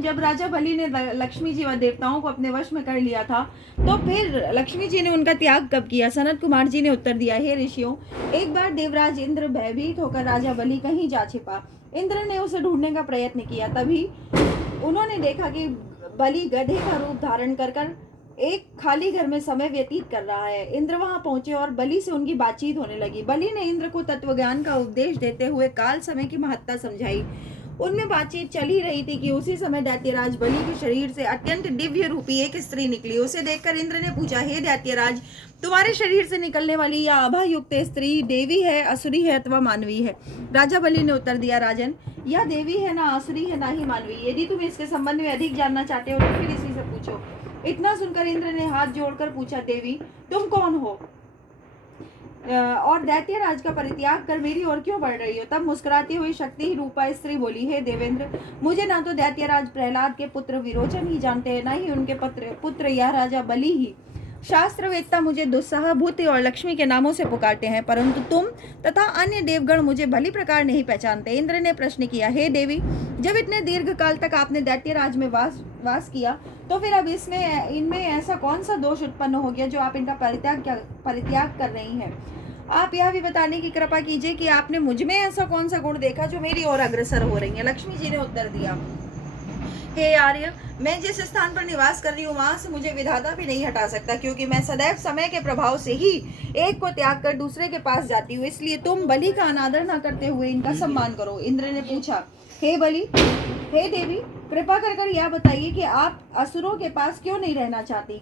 जब राजा बलि ने लक्ष्मी जी व देवताओं को अपने वश में कर लिया था, तो फिर लक्ष्मी जी ने उनका त्याग कब किया? सनत कुमार जी ने उत्तर दिया, हे ऋषियों, एक बार देवराज इंद्र भयभीत होकर राजा बलि कहीं जा छिपा। इंद्र ने उसे ढूंढने का प्रयत्न किया। तभी उन्होंने देखा कि बलि गधे का रूप धारण कर एक खाली घर में समय व्यतीत कर रहा है। इंद्र वहां पहुंचे और बलि से उनकी बातचीत होने लगी। बलि ने इंद्र को तत्वज्ञान का उपदेश देते हुए काल समय की महत्ता समझाई। उनमें बातचीत चल ही रही थी कि उसी समय दैत्यराज बलि के शरीर से अत्यंत दिव्य रूपी एक स्त्री निकली। उसे देखकर इंद्र ने पूछा, हे दैत्यराज, तुम्हारे शरीर से निकलने वाली यह आभा युक्त स्त्री देवी है, असुरी है अथवा मानवी है? राजा बलि ने उत्तर दिया, राजन, यह देवी है, ना असुरी है, ना ही मानवी। यदि तुम इसके संबंध में अधिक जानना चाहते हो तो फिर इसी से पूछो। इतना सुनकर इंद्र ने हाथ जोड़कर पूछा, देवी, तुम कौन हो और दैत्यराज का परित्याग कर मेरी ओर क्यों बढ़ रही हो? तब मुस्कुराती हुई शक्ति रूपा स्त्री बोली, हे देवेंद्र, मुझे ना तो दैत्यराज प्रहलाद के पुत्र विरोचन ही जानते हैं, ना ही उनके पुत्र या राजा बलि ही। शास्त्रवेत्ता मुझे दुस्सह, भूति और लक्ष्मी के नामों से पुकारते हैं, परंतु तुम तथा अन्य देवगण मुझे भली प्रकार नहीं पहचानते। इंद्र ने प्रश्न किया, हे देवी, जब इतने दीर्घ काल तक आपने दैत्यराज में वास किया, तो फिर अब इनमें ऐसा कौन सा दोष उत्पन्न हो गया जो आप इनका परित्याग कर रही हैं? आप यह भी बताने की कृपा कीजिए कि आपने मुझ में ऐसा कौन सा गुण देखा जो मेरी ओर अग्रसर हो रही है? लक्ष्मी जी ने उत्तर दिया, हे आर्य, मैं जिस स्थान पर निवास कर रही हूँ वहां से मुझे विधाता भी नहीं हटा सकता, क्योंकि मैं सदैव समय के प्रभाव से ही एक को त्याग कर दूसरे के पास जाती हूँ। इसलिए तुम बलि का अनादर न करते हुए इनका सम्मान करो। इंद्र ने पूछा, हे बलि, हे देवी, कृपा कर यह बताइए कि आप असुरों के पास क्यों नहीं रहना चाहती?